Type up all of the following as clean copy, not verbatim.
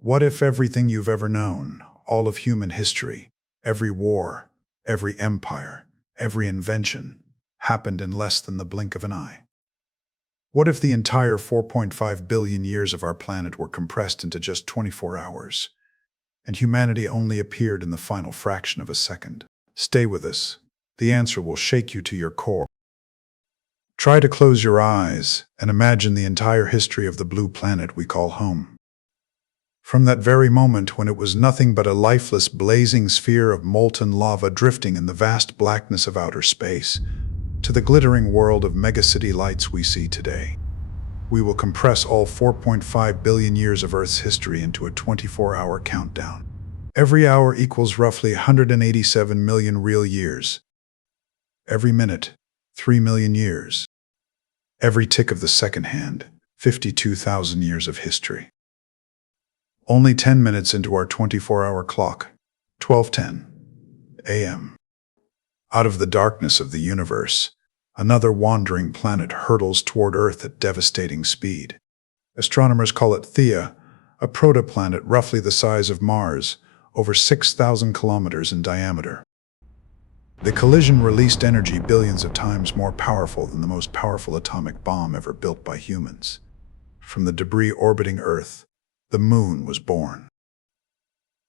What if everything you've ever known, all of human history, every war, every empire, every invention, happened in less than the blink of an eye? What if the entire 4.5 billion years of our planet were compressed into just 24 hours, and humanity only appeared in the final fraction of a second? Stay with us. The answer will shake you to your core. Try to close your eyes and imagine the entire history of the blue planet we call home. From that very moment when it was nothing but a lifeless, blazing sphere of molten lava drifting in the vast blackness of outer space, to the glittering world of megacity lights we see today. We will compress all 4.5 billion years of Earth's history into a 24-hour countdown. Every hour equals roughly 187 million real years. Every minute, 3 million years. Every tick of the second hand, 52,000 years of history. Only 10 minutes into our 24-hour clock, 12:10 a.m. Out of the darkness of the universe, another wandering planet hurtles toward Earth at devastating speed. Astronomers call it Theia, a protoplanet roughly the size of Mars, over 6,000 kilometers in diameter. The collision released energy billions of times more powerful than the most powerful atomic bomb ever built by humans. From the debris orbiting Earth, the moon was born.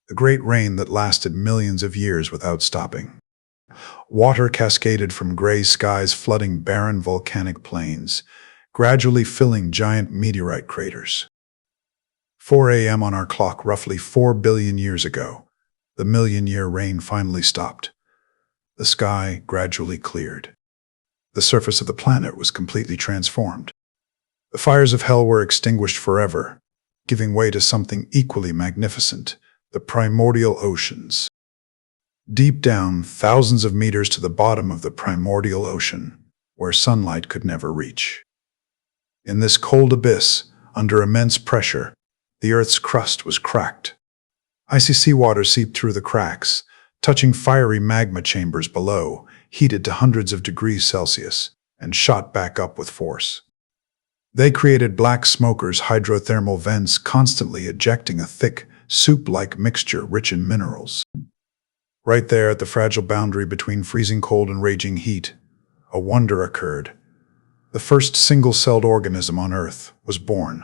The great rain that lasted millions of years without stopping. Water cascaded from gray skies, flooding barren volcanic plains, gradually filling giant meteorite craters. 4 a.m. on our clock, roughly 4 billion years ago, the million-year rain finally stopped. The sky gradually cleared. The surface of the planet was completely transformed. The fires of hell were extinguished forever, giving way to something equally magnificent, the primordial oceans. Deep down, thousands of meters to the bottom of the primordial ocean, where sunlight could never reach. In this cold abyss, under immense pressure, the Earth's crust was cracked. Icy seawater seeped through the cracks, touching fiery magma chambers below, heated to hundreds of degrees Celsius, and shot back up with force. They created black smokers, hydrothermal vents constantly ejecting a thick, soup-like mixture rich in minerals. Right there at the fragile boundary between freezing cold and raging heat, a wonder occurred. The first single-celled organism on Earth was born.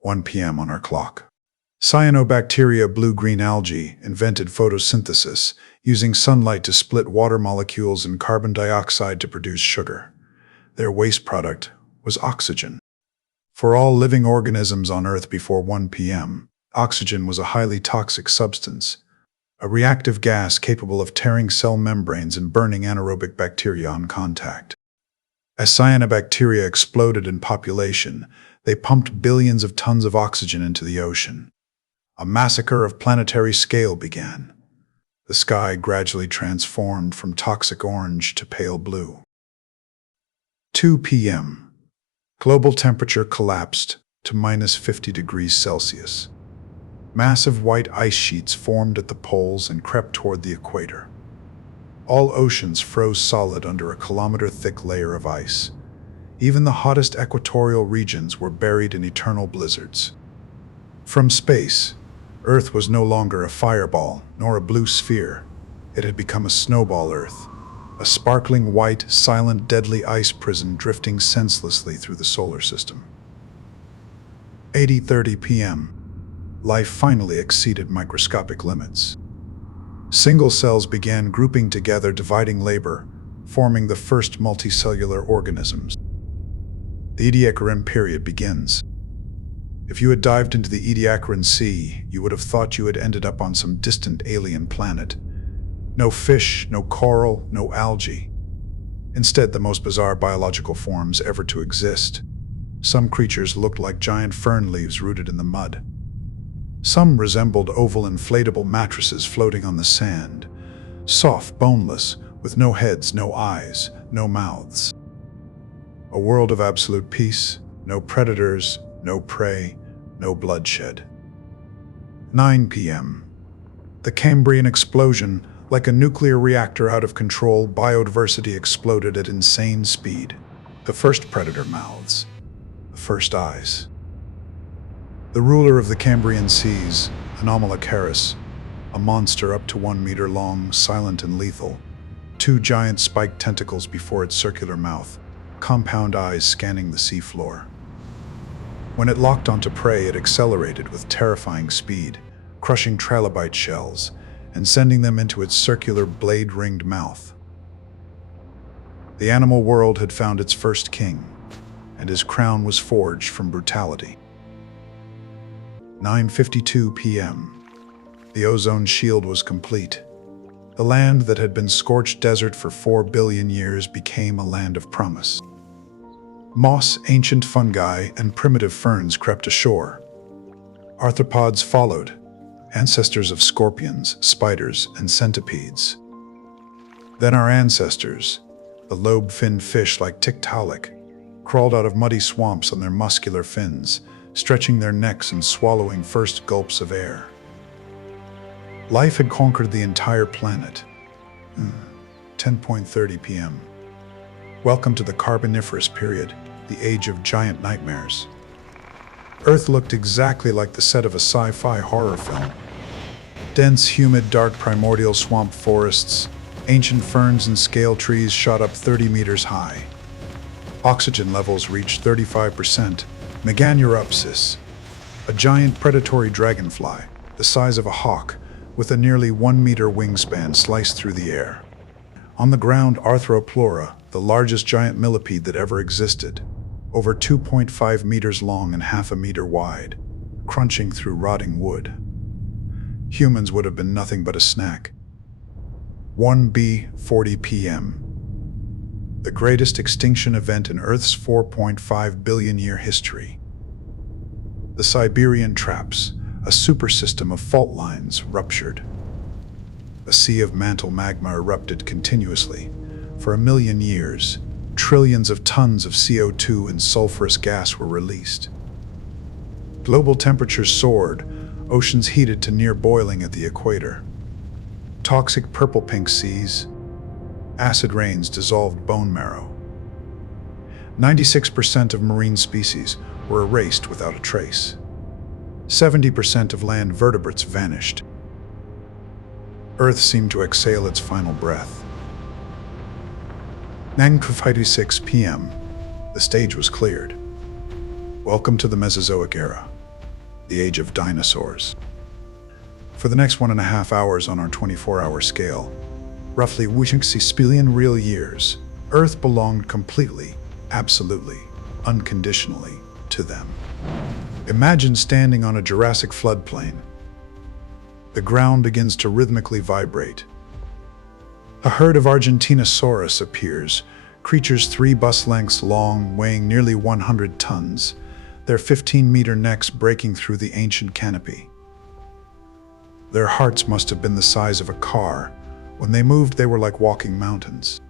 1 p.m. on our clock. Cyanobacteria, blue-green algae, invented photosynthesis, using sunlight to split water molecules and carbon dioxide to produce sugar. Their waste product was oxygen. For all living organisms on Earth before 1 p.m., oxygen was a highly toxic substance, a reactive gas capable of tearing cell membranes and burning anaerobic bacteria on contact. As cyanobacteria exploded in population, they pumped billions of tons of oxygen into the ocean. A massacre of planetary scale began. The sky gradually transformed from toxic orange to pale blue. 2 p.m. Global temperature collapsed to minus 50 degrees Celsius. Massive white ice sheets formed at the poles and crept toward the equator. All oceans froze solid under a kilometer-thick layer of ice. Even the hottest equatorial regions were buried in eternal blizzards. From space, Earth was no longer a fireball nor a blue sphere. It had become a snowball Earth, a sparkling white, silent, deadly ice prison drifting senselessly through the solar system. 8:30 p.m. Life finally exceeded microscopic limits. Single cells began grouping together, dividing labor, forming the first multicellular organisms. The Ediacaran period begins. If you had dived into the Ediacaran Sea, you would have thought you had ended up on some distant alien planet. No fish, no coral, no algae. Instead, the most bizarre biological forms ever to exist. Some creatures looked like giant fern leaves rooted in the mud. Some resembled oval inflatable mattresses floating on the sand, soft, boneless, with no heads, no eyes, no mouths. A world of absolute peace, no predators, no prey, no bloodshed. 9 p.m. The Cambrian explosion, like a nuclear reactor out of control, biodiversity exploded at insane speed. The first predator mouths, the first eyes. The ruler of the Cambrian seas, Anomalocaris, a monster up to 1 meter long, silent and lethal, two giant spiked tentacles before its circular mouth, compound eyes scanning the seafloor. When it locked onto prey, it accelerated with terrifying speed, crushing trilobite shells and sending them into its circular blade-ringed mouth. The animal world had found its first king, and his crown was forged from brutality. 9:52 p.m. The ozone shield was complete. The land that had been scorched desert for 4 billion years became a land of promise. Moss, ancient fungi, and primitive ferns crept ashore. Arthropods followed, ancestors of scorpions, spiders, and centipedes. Then our ancestors, the lobe-finned fish like Tiktaalik, crawled out of muddy swamps on their muscular fins, stretching their necks and swallowing first gulps of air. Life had conquered the entire planet. 10:30 p.m. Welcome to the Carboniferous period, the age of giant nightmares. Earth looked exactly like the set of a sci-fi horror film. Dense, humid, dark primordial swamp forests, ancient ferns and scale trees shot up 30 meters high. Oxygen levels reached 35%. Meganuropsis, a giant predatory dragonfly, the size of a hawk, with a nearly 1 meter wingspan, sliced through the air. On the ground, Arthroplura, the largest giant millipede that ever existed, over 2.5 meters long and half a meter wide, crunching through rotting wood. Humans would have been nothing but a snack. 1:40 p.m. The greatest extinction event in Earth's 4.5 billion year history. The Siberian Traps, a supersystem of fault lines, ruptured. A sea of mantle magma erupted continuously. For 1 million years, trillions of tons of CO2 and sulfurous gas were released. Global temperatures soared, oceans heated to near boiling at the equator. Toxic purple-pink seas, acid rains dissolved bone marrow. 96% of marine species were erased without a trace. 70% of land vertebrates vanished. Earth seemed to exhale its final breath. 9:56 p.m. The stage was cleared. Welcome to the Mesozoic era, the age of dinosaurs. For the next 1.5 hours on our 24-hour scale, roughly 60 billion real years, Earth belonged completely, absolutely, unconditionally to them. Imagine standing on a Jurassic floodplain. The ground begins to rhythmically vibrate. A herd of Argentinosaurus appears, creatures 3 bus lengths long, weighing nearly 100 tons, their 15-meter necks breaking through the ancient canopy. Their hearts must have been the size of a car. When they moved, they were like walking mountains.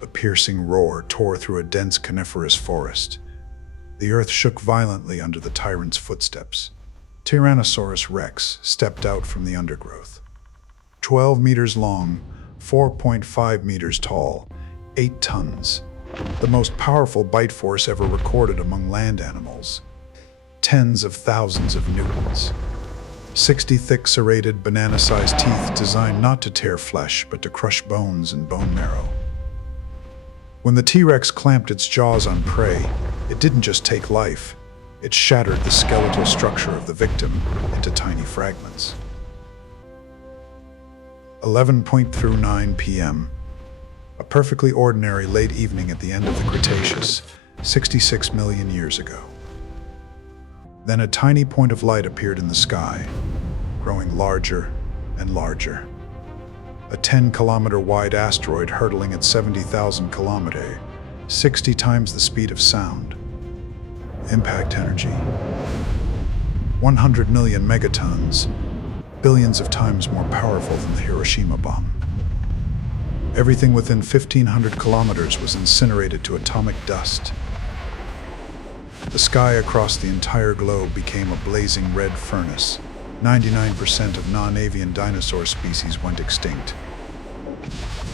A piercing roar tore through a dense coniferous forest. The earth shook violently under the tyrant's footsteps. Tyrannosaurus Rex stepped out from the undergrowth. 12 meters long, 4.5 meters tall, 8 tons. The most powerful bite force ever recorded among land animals. Tens of thousands of newtons. 60 thick, serrated, banana-sized teeth designed not to tear flesh, but to crush bones and bone marrow. When the T-Rex clamped its jaws on prey, it didn't just take life. It shattered the skeletal structure of the victim into tiny fragments. 11:09 p.m. A perfectly ordinary late evening at the end of the Cretaceous, 66 million years ago. Then a tiny point of light appeared in the sky, growing larger and larger. A 10-kilometer wide asteroid hurtling at 70,000 kilometers, 60 times the speed of sound. Impact energy: 100 million megatons, billions of times more powerful than the Hiroshima bomb. Everything within 1,500 kilometers was incinerated to atomic dust. The sky across the entire globe became a blazing red furnace. 99% of non-avian dinosaur species went extinct.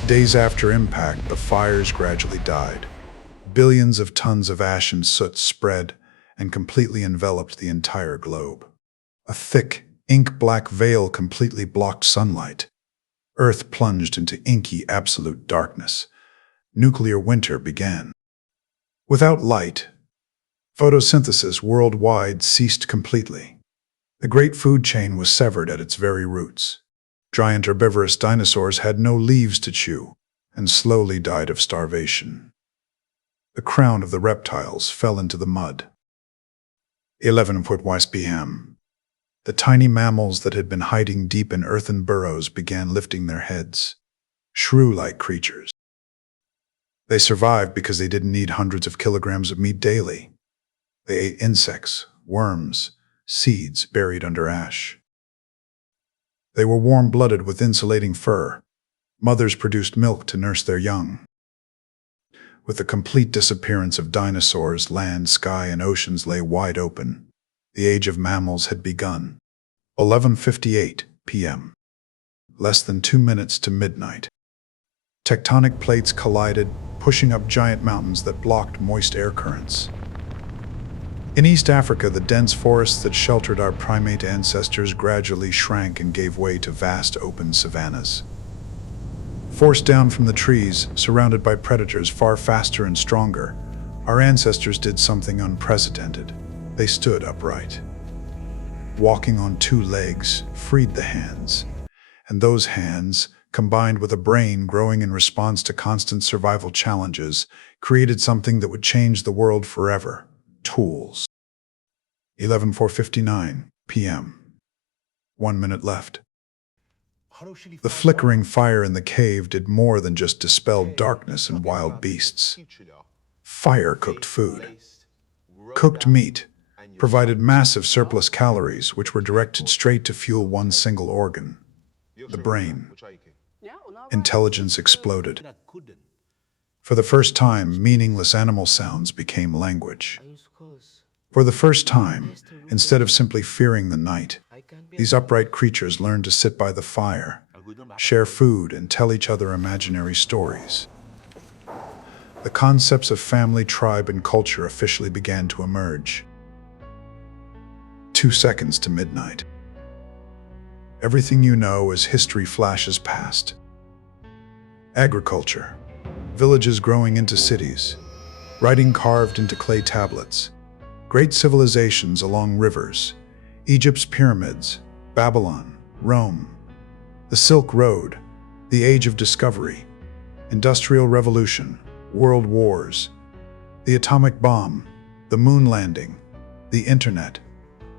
Days after impact, the fires gradually died. Billions of tons of ash and soot spread, and completely enveloped the entire globe. A thick, ink-black veil completely blocked sunlight. Earth plunged into inky, absolute darkness. Nuclear winter began. Without light, photosynthesis worldwide ceased completely. The great food chain was severed at its very roots. Giant herbivorous dinosaurs had no leaves to chew and slowly died of starvation. The crown of the reptiles fell into the mud. 11 p.m. The tiny mammals that had been hiding deep in earthen burrows began lifting their heads. Shrew-like creatures. They survived because they didn't need hundreds of kilograms of meat daily. They ate insects, worms, seeds buried under ash. They were warm-blooded with insulating fur. Mothers produced milk to nurse their young. With the complete disappearance of dinosaurs, land, sky, and oceans lay wide open. The age of mammals had begun. 11:58 p.m. Less than 2 minutes to midnight. Tectonic plates collided, pushing up giant mountains that blocked moist air currents. In East Africa, the dense forests that sheltered our primate ancestors gradually shrank and gave way to vast open savannas. Forced down from the trees, surrounded by predators far faster and stronger, our ancestors did something unprecedented. They stood upright. Walking on 2 legs freed the hands, and those hands, combined with a brain growing in response to constant survival challenges, created something that would change the world forever: tools. 11:59 p.m. 1 minute left. The flickering fire in the cave did more than just dispel darkness and wild beasts. Fire cooked food. Cooked meat provided massive surplus calories which were directed straight to fuel one single organ: the brain. Intelligence exploded. For the first time, meaningless animal sounds became language. For the first time, instead of simply fearing the night, these upright creatures learned to sit by the fire, share food, and tell each other imaginary stories. The concepts of family, tribe, and culture officially began to emerge. 2 seconds to midnight. Everything you know as history flashes past. Agriculture. Villages growing into cities. Writing carved into clay tablets. Great civilizations along rivers. Egypt's pyramids. Babylon. Rome. The Silk Road. The Age of Discovery. Industrial Revolution. World Wars. The atomic bomb. The moon landing. The internet.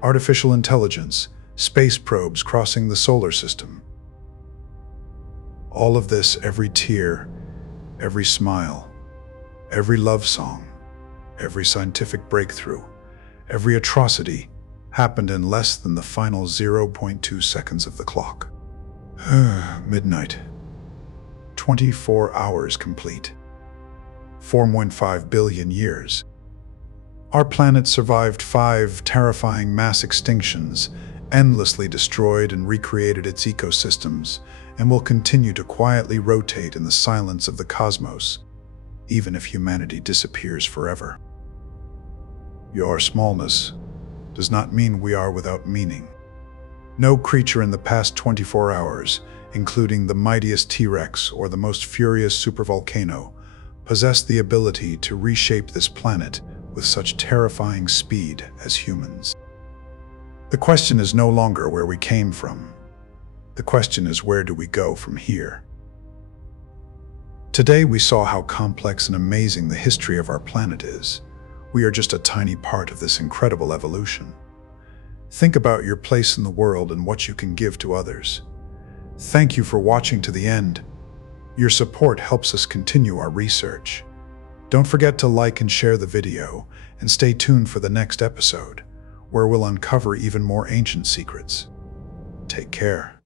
Artificial intelligence. Space probes crossing the solar system. All of this, every tear, every smile, every love song, every scientific breakthrough, every atrocity happened in less than the final 0.2 seconds of the clock. Midnight. 24 hours complete. 4.5 billion years. Our planet survived 5 terrifying mass extinctions, endlessly destroyed and recreated its ecosystems, and will continue to quietly rotate in the silence of the cosmos, even if humanity disappears forever. Your smallness does not mean we are without meaning. No creature in the past 24 hours, including the mightiest T-Rex or the most furious supervolcano, possessed the ability to reshape this planet with such terrifying speed as humans. The question is no longer where we came from. The question is, where do we go from here? Today we saw how complex and amazing the history of our planet is. We are just a tiny part of this incredible evolution. Think about your place in the world and what you can give to others. Thank you for watching to the end. Your support helps us continue our research. Don't forget to like and share the video, and stay tuned for the next episode, where we'll uncover even more ancient secrets. Take care.